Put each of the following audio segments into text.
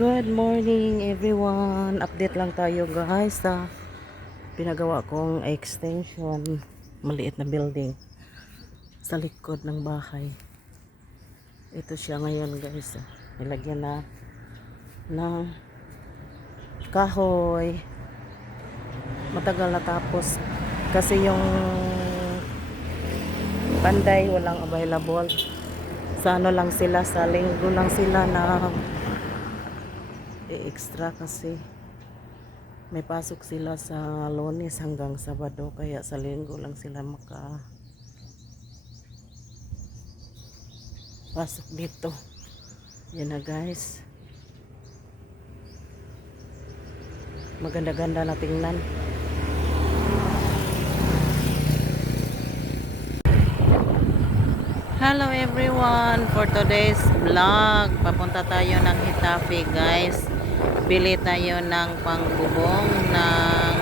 Good morning everyone. Update lang tayo guys sa pinagawa kong extension, maliit na building sa likod ng bahay. Ito siya ngayon guys. Nilagyan na ng kahoy. Matagal na tapos kasi yung panday walang available. Sa ano lang sila, sa linggo lang sila na extra kasi may pasok sila sa Lunes hanggang Sabado, kaya sa Linggo lang sila pasok dito. Yan na guys, maganda-ganda na tingnan. Hello everyone, for today's vlog papunta tayo ng Hitafe guys. Bili tayo ng pangbubong ng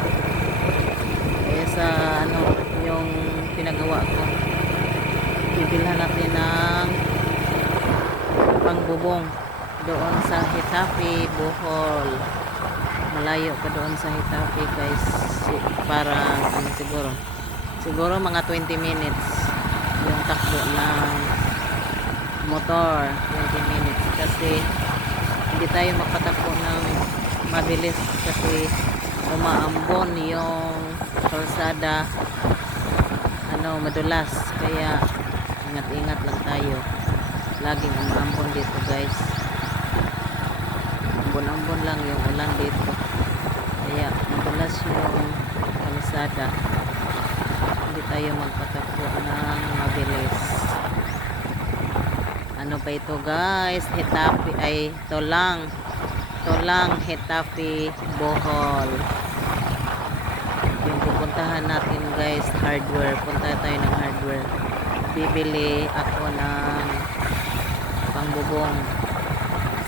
sa ano yung pinagawa ko. Bibilhan natin ng pangbubong doon sa Hitafe, Bohol. Malayo pa doon sa Hitafe guys, para ano, siguro mga 20 minutes yung takbo ng motor. 20 minutes kasi hindi tayo mapatakbo ng mabilis kasi umaambon yung kalsada, ano, madulas, kaya ingat-ingat lang tayo. Laging umaambon dito guys, ambon-ambon lang yung ulan dito, kaya madulas yung kalsada. Hindi tayo magpatakbo ng mabilis. Ano pa ito guys, Hitafe, ay Tolang Hitafe, Bohol yung pupuntahan natin guys. Hardware, punta tayo ng hardware. Bibili ako ng pangbubong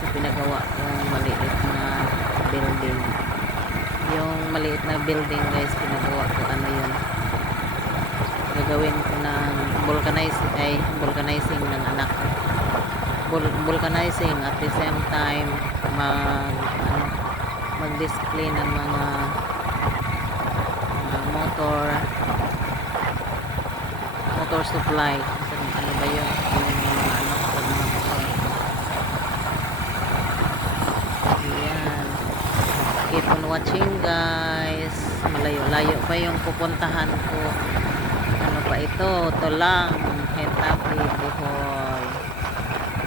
sa pinagawa kong maliit na building. Yung maliit na building guys, pinagawa ko, ano yun, gagawin ko ng vulcanizing ng anak ko. Vulcanizing at the same time mag-display ng mga motor supply. Ano ba yun? Yung mga ano, pag mga motor. Ayan. Keep on watching guys. Malayo-layo pa yung pupuntahan ko. Ano pa ito? Tolang Hitafe, Bohol.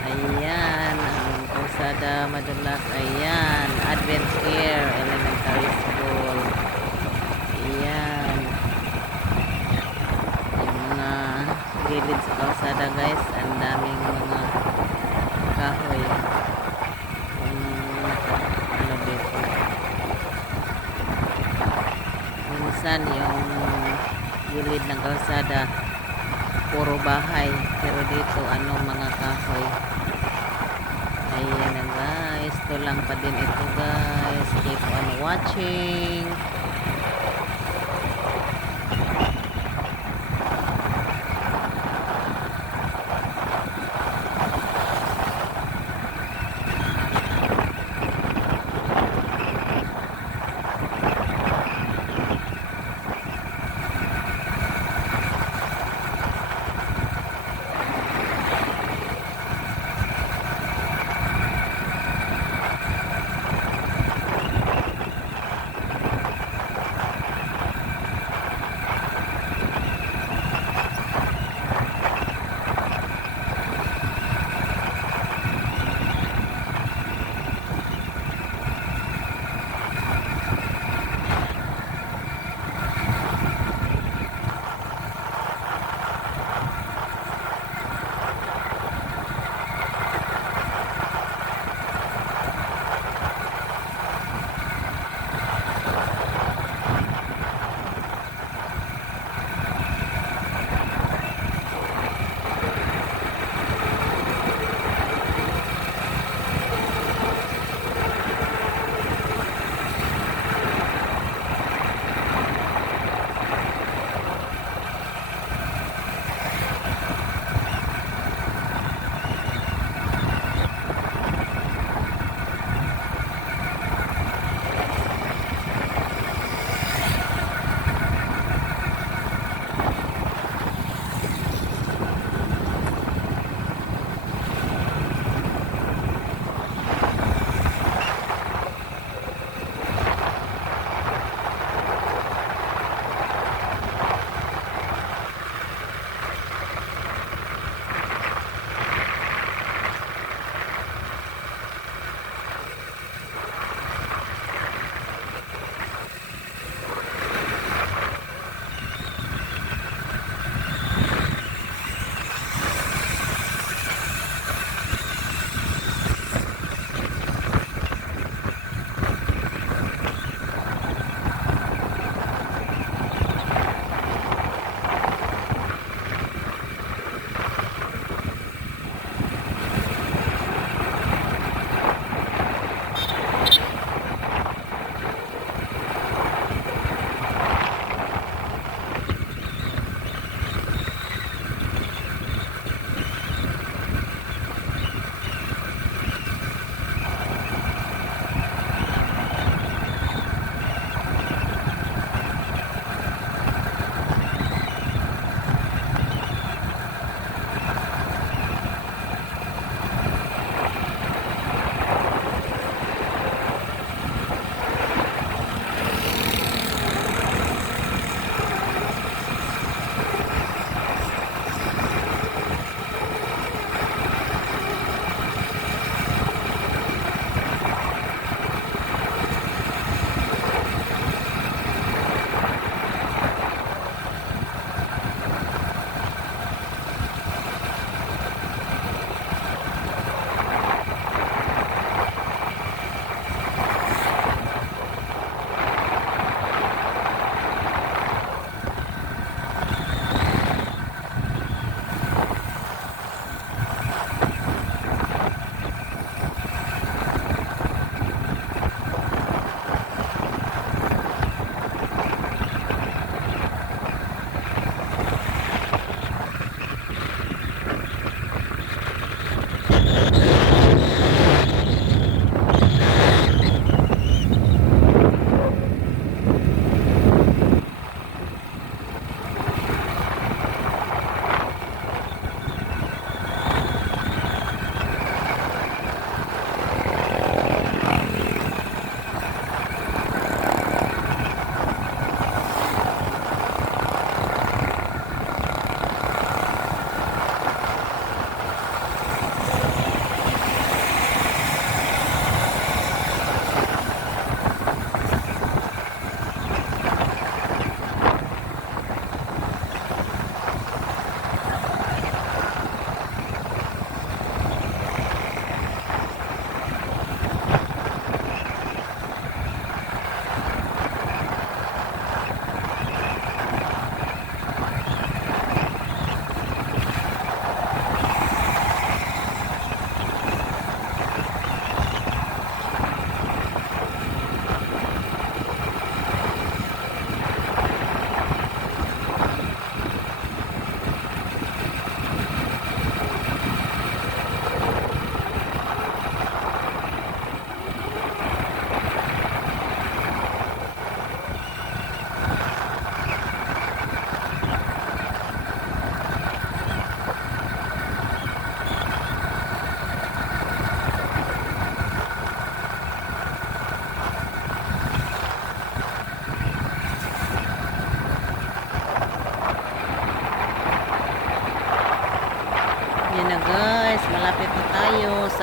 Ayan, ang kalsada madulas. Ayan, Adventure Elementary School. Ayan, yung mga gilid sa kalsada guys, ang daming mga kahoy. Ano dito, minsan yung gilid ng kalsada puro bahay, pero dito ano, mga kahoy. Ayan na guys, tulang pa din ito guys. Keep on watching.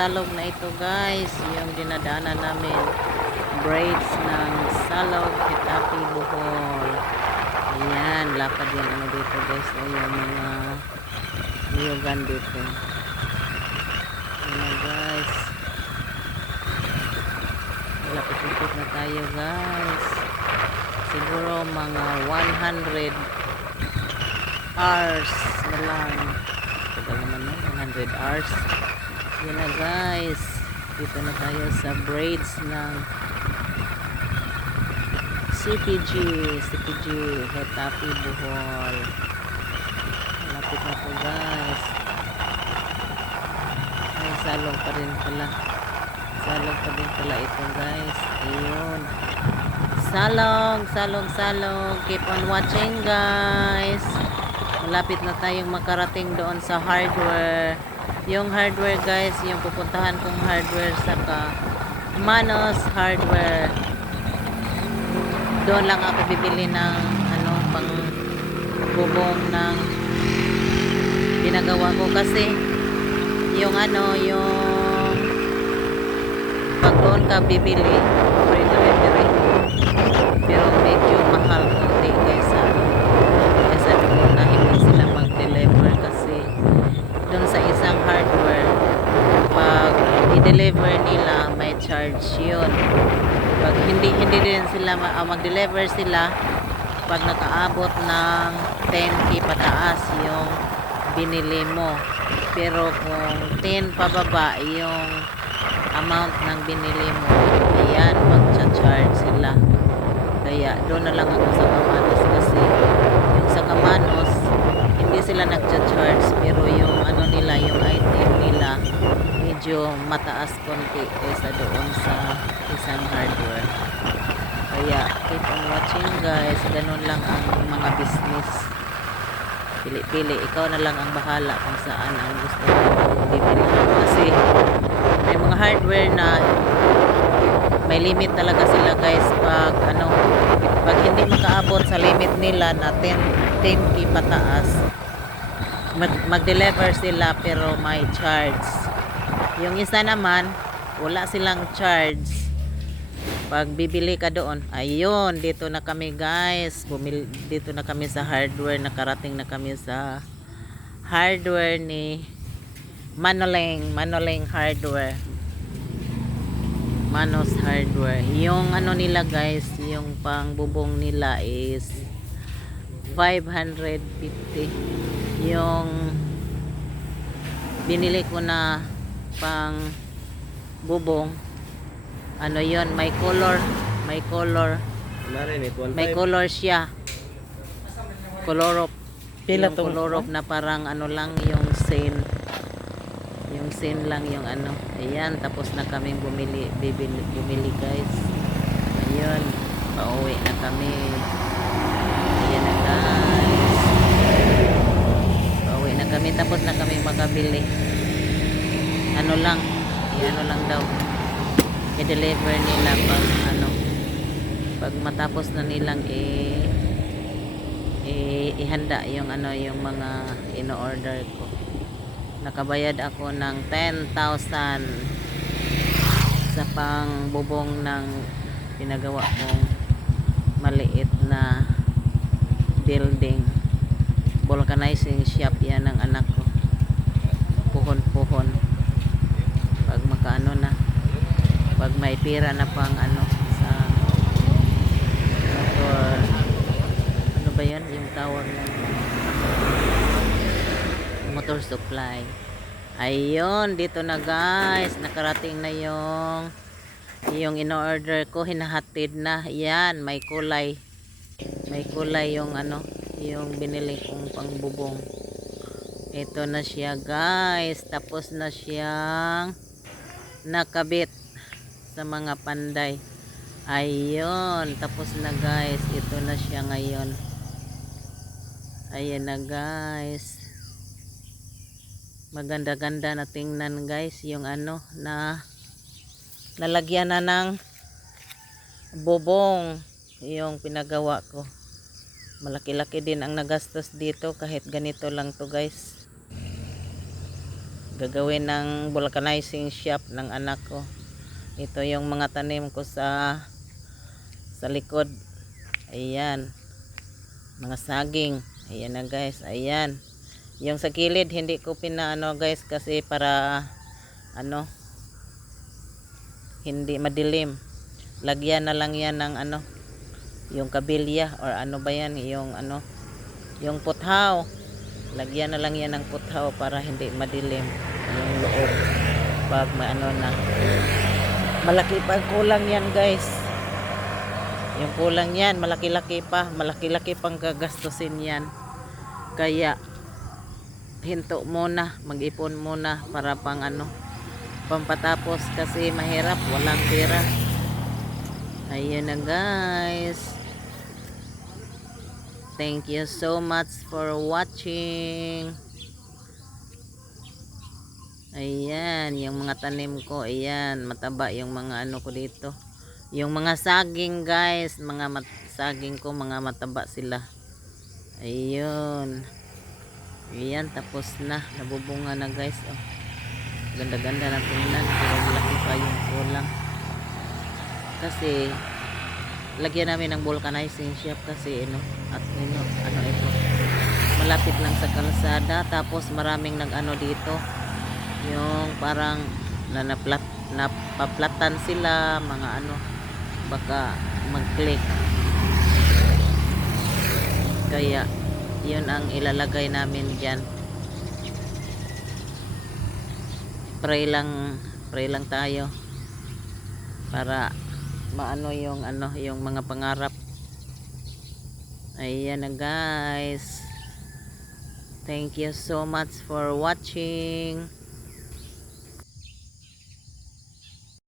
salog na ito guys, yung dinadaanan namin, braids ng Salog, Hitapi, Bohol. Ayan, lapad yung ano dito guys, o yung mga niyugan dito. Ayan guys, lapit-lapit na tayo guys, siguro mga 100 hours na lang. Tagal naman no? 100 hours. Yan na guys, dito na tayo sa braids ng CPG Hitapi, Bohol. Lapit na po guys. Ay, salong pa rin pala, salong pa din pala ito guys. Ayun, salong, keep on watching guys. Malapit na tayong makarating doon sa hardware. Yung hardware guys, yung pupuntahan kong hardware saka Manos Hardware. Doon lang ako bibili ng ano, pang bubong ng ginagawa ko kasi yung ano, yung pag doon ka bibili pero medyo mahal konti kaysa doon na hindi sila mag-deliver kasi doon sa isang hardware pag i-deliver nila may charge yun. Pag hindi din sila mag-deliver sila pag nakaabot ng 10k pataas yung binili mo, pero kung 10 pababa yung amount ng binili mo, ayan, mag-charge sila. Kaya doon na lang ako sa Kamanos kasi yung sa Kamanos hindi sila nag-charge, pero yung ano nila, yung item nila medyo mataas konti kaysa doon sa isang hardware. Kaya keep on watching guys, ganun lang ang mga business, pili-pili, ikaw na lang ang bahala kung saan ang gusto mo bibili kasi may mga hardware na may limit talaga sila guys. Pag ano, pag hindi makaabot sa limit nila na 10k pataas, mag-deliver sila pero may charge. Yung isa naman wala silang charge. Pag bibili ka doon, ayun, dito na kami guys, dito na kami sa hardware, nakarating na kami sa hardware ni Manoleng Hardware, Manos Hardware. Yung ano nila guys, yung pang bubong nila is 550. Yung binili ko na pang bubong, ano yon, may color siya, colorop, pila yung to colorop na parang ano lang, yung scene lang yung ano. Ayan, tapos na kaming bumili guys. Ayun, pauwi na kami. Ayan na guys, pauwi na kami, tapos na kami makabili. Ano lang daw, i-deliver nila pag ano, pag matapos na nilang ihanda yung ano, yung mga ino-order ko. Nakabayad ako ng 10,000 sa pang bubong ng pinagawa kong maliit na building, vulcanizing shop. Yan ang anak ko, puhon pag makaano na, pag may pira na pang ano sa motor, ano ba yan yung tawag ng motor supply. Ayun, dito na guys, nakarating na yung in-order ko, hinahatid na. Yan, may kulay yung ano, yung binili kong pangbubong. Ito na siya guys, tapos na siyang nakabit sa mga panday. Ayun, tapos na guys, ito na siya ngayon. Ayan na guys, maganda-ganda na tingnan guys, yung ano na nalagyan na ng bubong yung pinagawa ko. Malaki-laki din ang nagastos dito kahit ganito lang to guys. gagawin ng vulcanizing shop ng anak ko. Ito yung mga tanim ko sa likod. Ayan, mga saging. Ayan na guys, ayan. Yung sa gilid hindi ko pinaano guys, kasi para ano, hindi madilim. Lagyan na lang yan ng ano, yung kabilya or ano ba yan, yung ano, yung puthaw. Lagyan na lang yan ng puthaw para hindi madilim yung loob pag may ano na. Malaki pa kulang yan guys, yung kulang yan, malaki-laki pang gagastusin yan. Kaya hinto muna, mag-ipon muna para pang ano, pampatapos, kasi mahirap, walang pera. Ayun na guys, thank you so much for watching. Ayan, yung mga tanim ko, ayan, mataba yung mga ano ko dito. Yung mga saging guys, mga saging ko, mga mataba sila. Ayun. Ayan, tapos na, nabubunga na guys. Oh, ganda-ganda na tingnan, pero malaki pa yung kulang. Kasi lagyan namin ng vulcanizing shop kasi ano, at ano ito, malapit lang sa kalsada, tapos maraming nag-ano dito, yung parang napaplatan sila, mga ano, baka mag-click. Kaya yun ang ilalagay namin dyan. Pray lang tayo para maano yung ano, yung mga pangarap. Ayan na guys, thank you so much for watching.